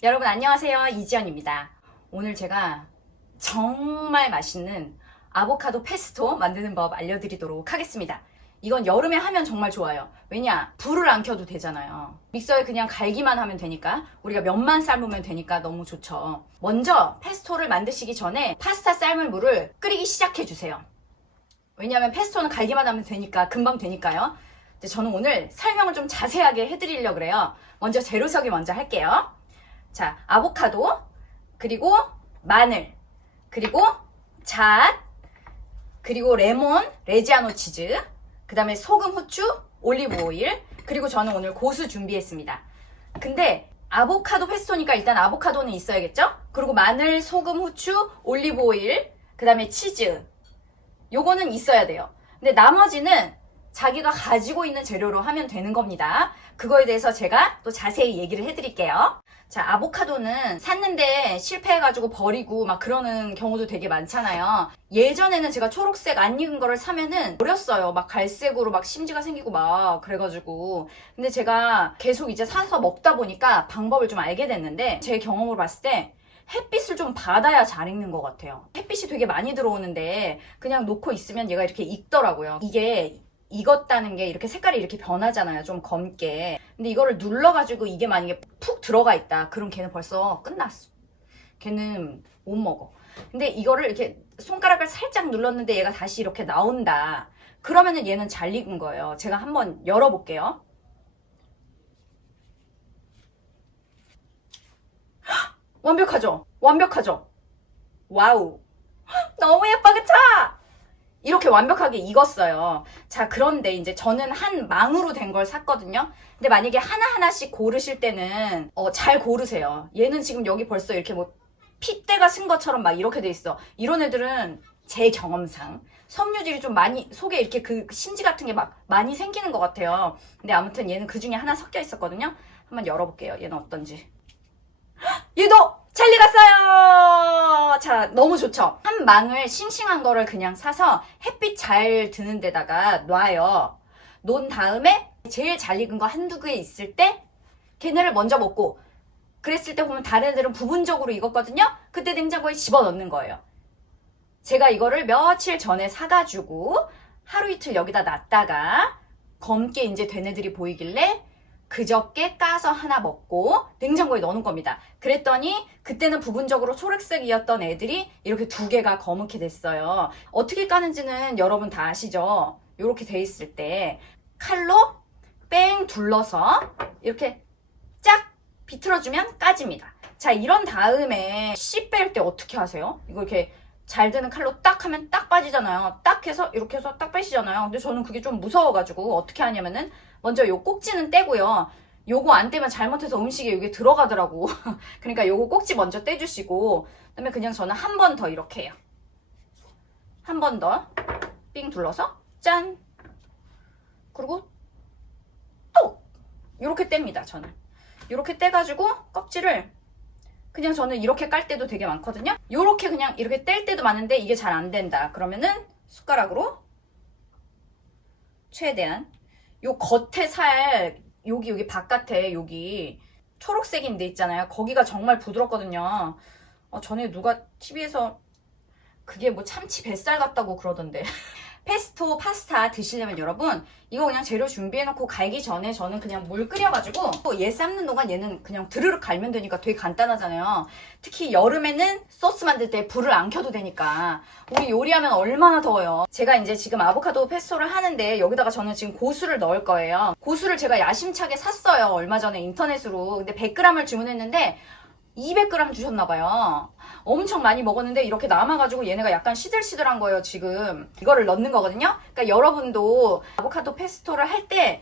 여러분 안녕하세요. 이지연입니다. 오늘 제가 정말 맛있는 아보카도 페스토 만드는 법 알려드리도록 하겠습니다. 이건 여름에 하면 정말 좋아요. 왜냐? 불을 안 켜도 되잖아요. 믹서에 그냥 갈기만 하면 되니까, 우리가 면만 삶으면 되니까 너무 좋죠. 먼저 페스토를 만드시기 전에 파스타 삶을 물을 끓이기 시작해 주세요. 왜냐하면 페스토는 갈기만 하면 되니까, 금방 되니까요. 근데 저는 오늘 설명을 좀 자세하게 해드리려고 그래요. 먼저 재료석이 먼저 할게요. 자, 아보카도, 그리고 마늘, 그리고 잣, 그리고 레몬, 레지아노 치즈, 그 다음에 소금, 후추, 올리브 오일, 그리고 저는 오늘 고수 준비했습니다. 근데 아보카도 페스토니까 일단 아보카도는 있어야겠죠? 그리고 마늘, 소금, 후추, 올리브 오일, 그 다음에 치즈, 요거는 있어야 돼요. 근데 나머지는 자기가 가지고 있는 재료로 하면 되는 겁니다. 그거에 대해서 제가 또 자세히 얘기를 해드릴게요. 자, 아보카도는 샀는데 실패해가지고 버리고 막 그러는 경우도 되게 많잖아요. 예전에는 제가 초록색 안 익은 거를 사면은 버렸어요. 막 갈색으로 막 심지가 생기고 막 그래가지고. 근데 제가 계속 이제 사서 먹다 보니까 방법을 좀 알게 됐는데, 제 경험으로 봤을 때 햇빛을 좀 받아야 잘 익는 것 같아요. 햇빛이 되게 많이 들어오는데 그냥 놓고 있으면 얘가 이렇게 익더라고요. 이게 익었다는 게 이렇게 색깔이 이렇게 변하잖아요. 좀 검게. 근데 이거를 눌러가지고 이게 만약에 푹 들어가 있다. 그럼 걔는 벌써 끝났어. 걔는 못 먹어. 근데 이거를 이렇게 손가락을 살짝 눌렀는데 얘가 다시 이렇게 나온다. 그러면은 얘는 잘 익은 거예요. 제가 한번 열어볼게요. 완벽하죠? 완벽하죠? 와우. 너무 예뻐, 그쵸? 이렇게 완벽하게 익었어요. 자, 그런데 이제 저는 한 망으로 된 걸 샀거든요. 근데 만약에 하나하나씩 고르실 때는 잘 고르세요. 얘는 지금 여기 벌써 이렇게 뭐 핏대가 쓴 것처럼 막 이렇게 돼 있어. 이런 애들은 제 경험상 섬유질이 좀 많이, 속에 이렇게 그 심지 같은 게 막 많이 생기는 것 같아요. 근데 아무튼 얘는 그 중에 하나 섞여 있었거든요. 한번 열어볼게요. 얘는 어떤지. 얘도 잘 익었어요. 자, 너무 좋죠? 한 망을 싱싱한 거를 그냥 사서 햇빛 잘 드는 데다가 놔요. 놓은 다음에 제일 잘 익은 거 한두 개 있을 때 걔네를 먼저 먹고, 그랬을 때 보면 다른 애들은 부분적으로 익었거든요. 그때 냉장고에 집어넣는 거예요. 제가 이거를 며칠 전에 사가지고 하루 이틀 여기다 놨다가 검게 이제 된 애들이 보이길래 그저께 까서 하나 먹고 냉장고에 넣어놓은 겁니다. 그랬더니 그때는 부분적으로 초록색이었던 애들이 이렇게 두 개가 검게 됐어요. 어떻게 까는지는 여러분 다 아시죠? 이렇게 돼 있을 때 칼로 뺑 둘러서 이렇게 쫙 비틀어주면 까집니다. 자, 이런 다음에 씨 뺄 때 어떻게 하세요? 이거 이렇게 잘 드는 칼로 딱 하면 딱 빠지잖아요. 딱 해서 이렇게 해서 딱 빼시잖아요. 근데 저는 그게 좀 무서워가지고 어떻게 하냐면은 먼저 요 꼭지는 떼고요. 요거 안 떼면 잘못해서 음식에 이게 들어가더라고. 그러니까 요거 꼭지 먼저 떼주시고, 그다음에 그냥 저는 한 번 더 이렇게 해요. 한 번 더 삥 둘러서 짠. 그리고 또 요렇게 뗍니다. 저는 요렇게 떼가지고 껍질을 그냥, 저는 이렇게 깔 때도 되게 많거든요. 요렇게 그냥 이렇게 뗄 때도 많은데 이게 잘 안 된다. 그러면은 숟가락으로 최대한 요 겉에 살, 여기 바깥에 여기 초록색인 데 있잖아요. 거기가 정말 부드럽거든요. 전에 누가 TV에서 그게 뭐 참치 뱃살 같다고 그러던데. 페스토 파스타 드시려면 여러분 이거 그냥 재료 준비해놓고 갈기 전에 저는 그냥 물 끓여가지고 얘 삶는 동안 얘는 그냥 드르륵 갈면 되니까 되게 간단하잖아요. 특히 여름에는 소스 만들 때 불을 안 켜도 되니까. 우리 요리하면 얼마나 더워요. 제가 이제 지금 아보카도 페스토를 하는데 여기다가 저는 지금 고수를 넣을 거예요. 고수를 제가 야심차게 샀어요. 얼마 전에 인터넷으로. 근데 100g을 주문했는데 200g 주셨나봐요. 엄청 많이 먹었는데 이렇게 남아가지고 얘네가 약간 시들시들한 거예요. 지금 이거를 넣는 거거든요. 그러니까 여러분도 아보카도 페스토를 할 때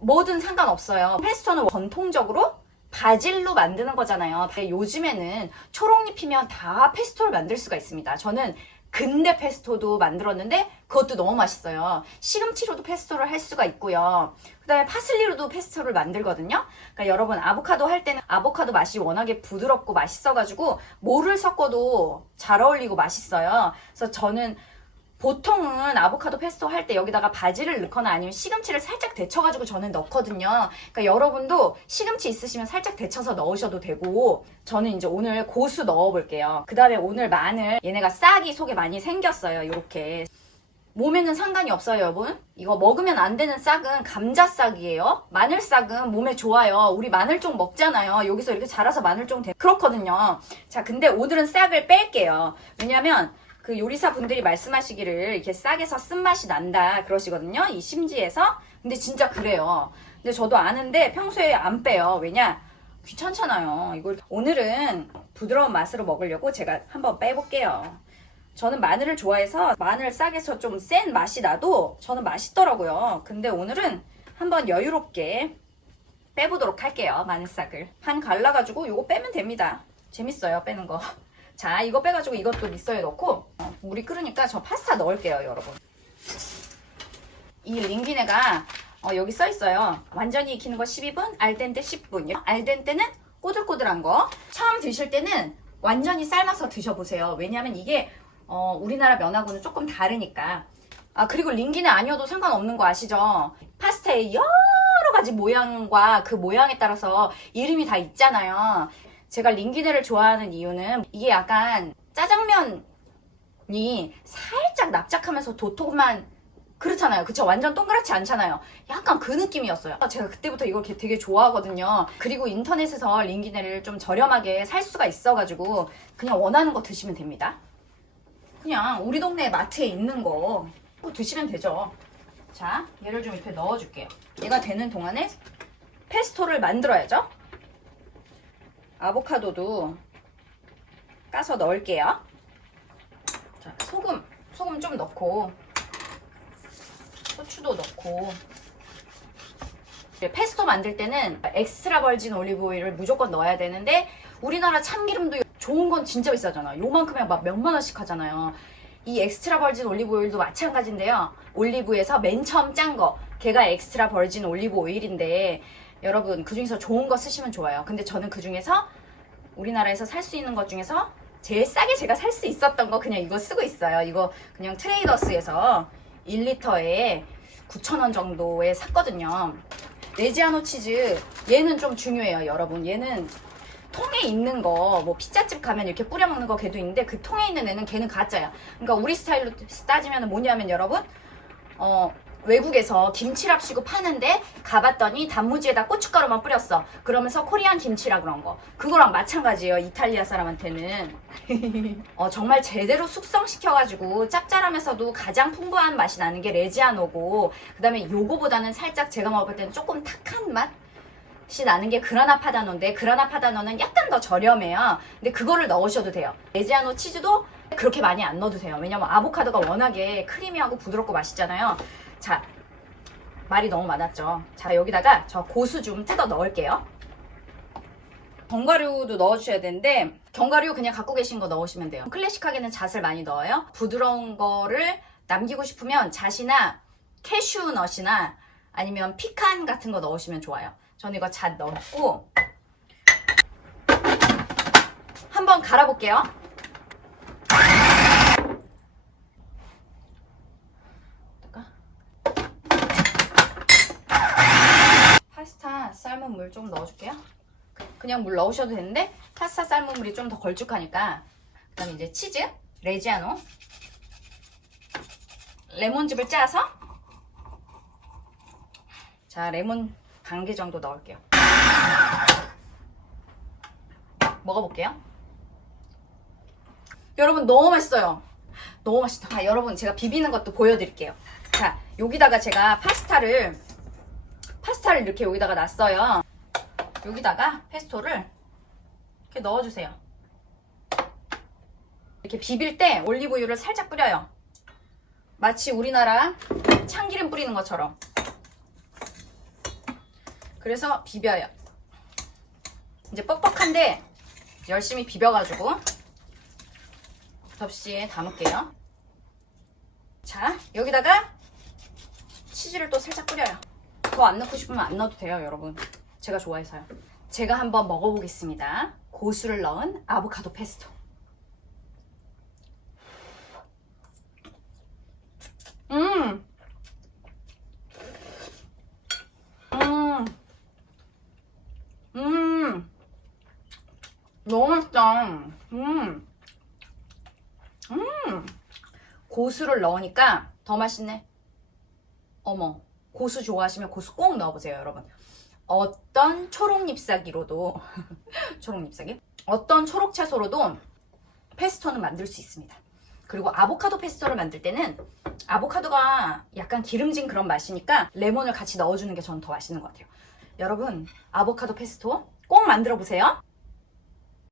뭐든 상관없어요. 페스토는 전통적으로 바질로 만드는 거잖아요. 근데 요즘에는 초록잎이면 다 페스토를 만들 수가 있습니다. 저는 근대 페스토도 만들었는데 그것도 너무 맛있어요. 시금치로도 페스토를 할 수가 있고요. 그 다음에 파슬리로도 페스토를 만들거든요. 그러니까 여러분 아보카도 할 때는 아보카도 맛이 워낙에 부드럽고 맛있어가지고 뭐를 섞어도 잘 어울리고 맛있어요. 그래서 저는 보통은 아보카도 페스토 할 때 여기다가 바질을 넣거나 아니면 시금치를 살짝 데쳐가지고 저는 넣거든요. 그러니까 여러분도 시금치 있으시면 살짝 데쳐서 넣으셔도 되고, 저는 이제 오늘 고수 넣어볼게요. 그 다음에 오늘 마늘, 얘네가 싹이 속에 많이 생겼어요. 이렇게. 몸에는 상관이 없어요, 여러분. 이거 먹으면 안 되는 싹은 감자 싹이에요. 마늘 싹은 몸에 좋아요. 우리 마늘종 먹잖아요. 여기서 이렇게 자라서 마늘종 그렇거든요. 자, 근데 오늘은 싹을 뺄게요. 왜냐면 그 요리사 분들이 말씀하시기를 이렇게 싹에서 쓴맛이 난다 그러시거든요. 이 심지에서. 근데 진짜 그래요. 근데 저도 아는데 평소에 안 빼요. 왜냐? 귀찮잖아요. 이걸 오늘은 부드러운 맛으로 먹으려고 제가 한번 빼볼게요. 저는 마늘을 좋아해서 마늘 싹에서 좀 센 맛이 나도 저는 맛있더라고요. 근데 오늘은 한번 여유롭게 빼보도록 할게요. 마늘 싹을. 반 갈라가지고 이거 빼면 됩니다. 재밌어요, 빼는 거. 자, 이거 빼가지고 이것도 믹서에 넣고 물이 끓으니까 저 파스타 넣을게요, 여러분. 이 링기네가 여기 써있어요. 완전히 익히는 거 12분, 알덴테 10분이요. 알덴테는 꼬들꼬들한 거. 처음 드실 때는 완전히 삶아서 드셔보세요. 왜냐하면 이게 우리나라 면하고는 조금 다르니까. 아, 그리고 링기네 아니어도 상관없는 거 아시죠? 파스타에 여러 가지 모양과 그 모양에 따라서 이름이 다 있잖아요. 제가 링기네를 좋아하는 이유는 이게 약간 짜장면이 살짝 납작하면서 도톰한 그렇잖아요. 그쵸? 완전 동그랗지 않잖아요. 약간 그 느낌이었어요. 제가 그때부터 이걸 되게 좋아하거든요. 그리고 인터넷에서 링기네를 좀 저렴하게 살 수가 있어가지고 그냥 원하는 거 드시면 됩니다. 그냥 우리 동네 마트에 있는 거 드시면 되죠. 자, 얘를 좀 이렇게 넣어줄게요. 얘가 되는 동안에 페스토를 만들어야죠. 아보카도도 까서 넣을게요. 자, 소금 좀 넣고 후추도 넣고. 페스토 만들 때는 엑스트라 버진 올리브 오일을 무조건 넣어야 되는데 우리나라 참기름도 좋은 건 진짜 비싸잖아. 요만큼에 막 몇만 원씩 하잖아요. 이 엑스트라 버진 올리브 오일도 마찬가지인데요. 올리브에서 맨 처음 짠 거, 걔가 엑스트라 버진 올리브 오일인데 여러분 그중에서 좋은 거 쓰시면 좋아요. 근데 저는 그중에서 우리나라에서 살 수 있는 것 중에서 제일 싸게 제가 살 수 있었던 거 그냥 이거 쓰고 있어요. 이거 그냥 트레이더스에서 1리터에 9,000원 정도에 샀거든요. 레지아노 치즈, 얘는 좀 중요해요, 여러분. 얘는 통에 있는 거, 뭐 피자집 가면 이렇게 뿌려 먹는 거 걔도 있는데 그 통에 있는 애는 걔는 가짜야. 그러니까 우리 스타일로 따지면 뭐냐면 여러분, 외국에서 김치랍시고 파는데 가봤더니 단무지에다 고춧가루만 뿌렸어. 그러면서 코리안 김치라 그런 거. 그거랑 마찬가지예요, 이탈리아 사람한테는. 정말 제대로 숙성시켜가지고 짭짤하면서도 가장 풍부한 맛이 나는 게 레지아노고, 그 다음에 요거보다는 살짝 제가 먹을 때는 조금 탁한 맛이 나는 게 그라나 파다노인데, 그라나 파다노는 약간 더 저렴해요. 근데 그거를 넣으셔도 돼요. 레지아노 치즈도 그렇게 많이 안 넣어도 돼요. 왜냐면 아보카도가 워낙에 크리미하고 부드럽고 맛있잖아요. 자, 말이 너무 많았죠. 자, 여기다가 저 고수 좀 뜯어 넣을게요. 견과류도 넣어주셔야 되는데 견과류 그냥 갖고 계신 거 넣으시면 돼요. 클래식하게는 잣을 많이 넣어요. 부드러운 거를 남기고 싶으면 잣이나 캐슈넛이나 아니면 피칸 같은 거 넣으시면 좋아요. 저는 이거 잣 넣고 한번 갈아볼게요. 파스타 삶은 물 좀 넣어줄게요. 그냥 물 넣으셔도 되는데 파스타 삶은 물이 좀 더 걸쭉하니까. 그 다음에 이제 치즈, 레지아노, 레몬즙을 짜서, 자, 레몬 반 개 정도 넣을게요. 먹어볼게요. 여러분 너무 맛있어요. 너무 맛있다. 자, 여러분 제가 비비는 것도 보여드릴게요. 자, 여기다가 제가 파스타를 이렇게 여기다가 놨어요. 여기다가 페스토를 이렇게 넣어주세요. 이렇게 비빌 때 올리브유를 살짝 뿌려요. 마치 우리나라 참기름 뿌리는 것처럼. 그래서 비벼요. 이제 뻑뻑한데 열심히 비벼가지고 접시에 담을게요. 자, 여기다가 치즈를 또 살짝 뿌려요. 더 안 넣고 싶으면 안 넣어도 돼요, 여러분. 제가 좋아해서요. 제가 한번 먹어보겠습니다. 고수를 넣은 아보카도 페스토. 음. 너무 맛있다. 고수를 넣으니까 더 맛있네. 어머, 고수 좋아하시면 고수 꼭 넣어보세요, 여러분. 어떤 초록잎사귀로도 초록잎사귀? 어떤 초록 채소로도 페스토는 만들 수 있습니다. 그리고 아보카도 페스토를 만들 때는 아보카도가 약간 기름진 그런 맛이니까 레몬을 같이 넣어주는 게 저는 더 맛있는 것 같아요. 여러분, 아보카도 페스토 꼭 만들어 보세요.